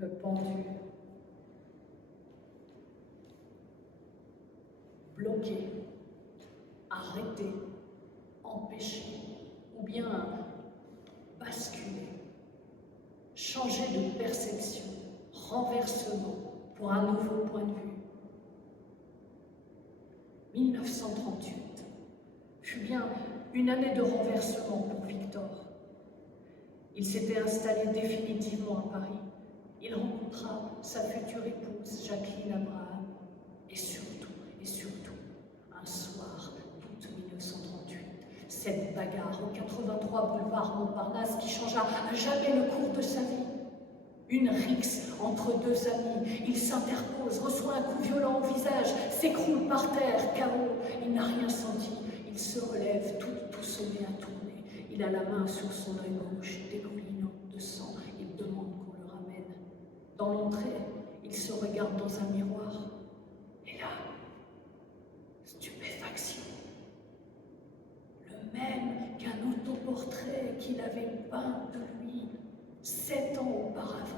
le pendu, bloqué, arrêté, empêché, ou bien basculé, changer de perception, renversement pour un nouveau point de vue. 1938 fut bien une année de renversement pour Victor. Il s'était installé définitivement à Paris. Il rencontra sa future épouse, Jacqueline Abraham, et surtout, un soir d'août 1938, cette bagarre au 83 boulevard Montparnasse qui changea à jamais le cours de sa vie. Une rixe entre deux amis, il s'interpose, reçoit un coup violent au visage, s'écroule par terre, KO, il n'a rien senti, il se relève, tout se met à tourner, il a la main sur son œil gauche, dégoulinant de sang, il demande qu'on le ramène. Dans l'entrée, il se regarde dans un miroir, et là, stupéfaction. Le même qu'un autoportrait qu'il avait peint de lui 7 ans auparavant,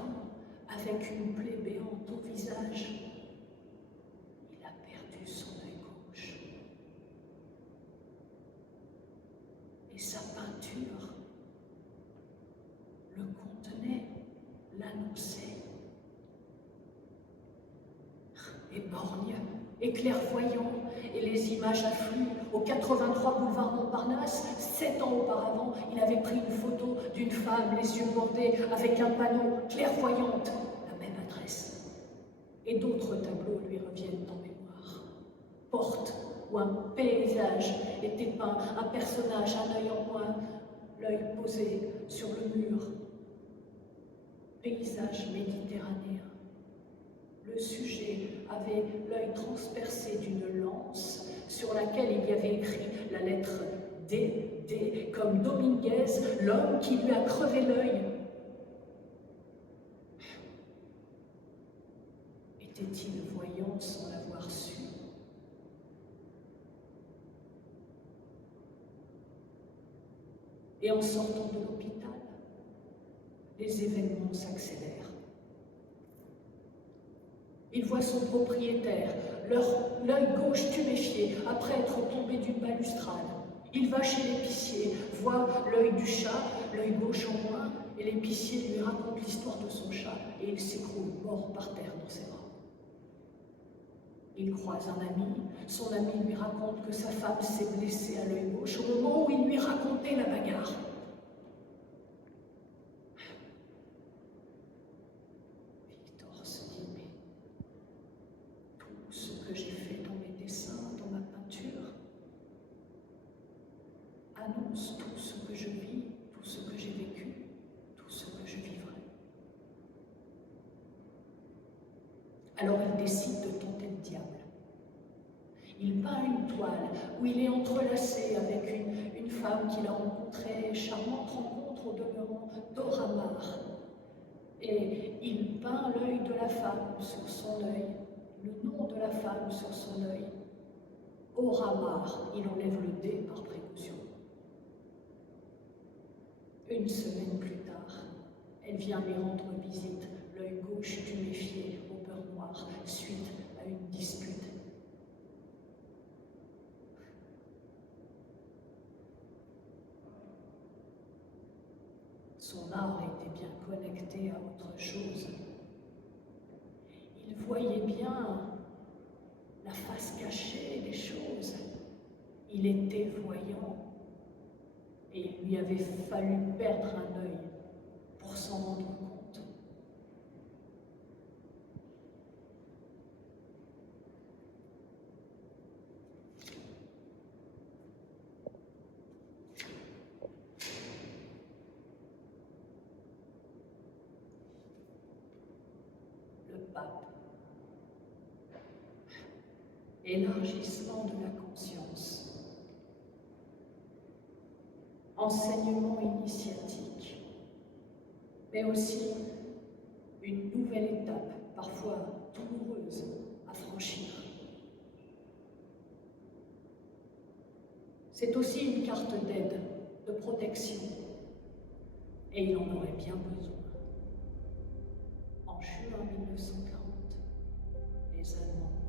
avec une plaie béante au visage. Il a perdu son œil gauche. Et sa peinture le contenait, l'annonçait. Éborgne et clairvoyant, et les images affluent. Au 83 boulevard Montparnasse, 7 ans auparavant, il avait pris une photo d'une femme, les yeux bandés, avec un panneau clairvoyante, la même adresse. Et d'autres tableaux lui reviennent en mémoire. Porte où un paysage était peint, un personnage, un œil en moins, l'œil posé sur le mur. Paysage méditerranéen. Le sujet avait l'œil transpercé d'une lance sur laquelle il y avait écrit la lettre D, D, comme Dominguez, l'homme qui lui a crevé l'œil. Était-il voyant sans l'avoir su? Et en sortant de l'hôpital, les événements s'accélèrent. Il voit son propriétaire, l'œil gauche tuméfié, après être tombé d'une balustrade. Il va chez l'épicier, voit l'œil du chat, l'œil gauche en moins, et l'épicier lui raconte l'histoire de son chat, et il s'écroule mort par terre dans ses bras. Il croise un ami, son ami lui raconte que sa femme s'est blessée à l'œil gauche au moment où il lui racontait la bagarre. Annonce tout ce que je vis, tout ce que j'ai vécu, tout ce que je vivrai. Alors il décide de tenter le diable. Il peint une toile où il est entrelacé avec une femme qu'il a rencontrée, charmante rencontre au demeurant Dora Maar. Et il peint l'œil de la femme sur son œil, le nom de la femme sur son œil. Dora Maar, il enlève le D par précaution. Une semaine plus tard, elle vient lui rendre visite, l'œil gauche tuméfié au beurre noir, suite à une dispute. Son art était bien connecté à autre chose. Il voyait bien la face cachée des choses. Il était voyant. Et il lui avait fallu perdre un œil pour s'en rendre compte. Le pape. Élargissement de la conscience. Enseignement initiatique, mais aussi une nouvelle étape, parfois douloureuse, à franchir. C'est aussi une carte d'aide, de protection, et il en aurait bien besoin. En juin 1940, les Allemands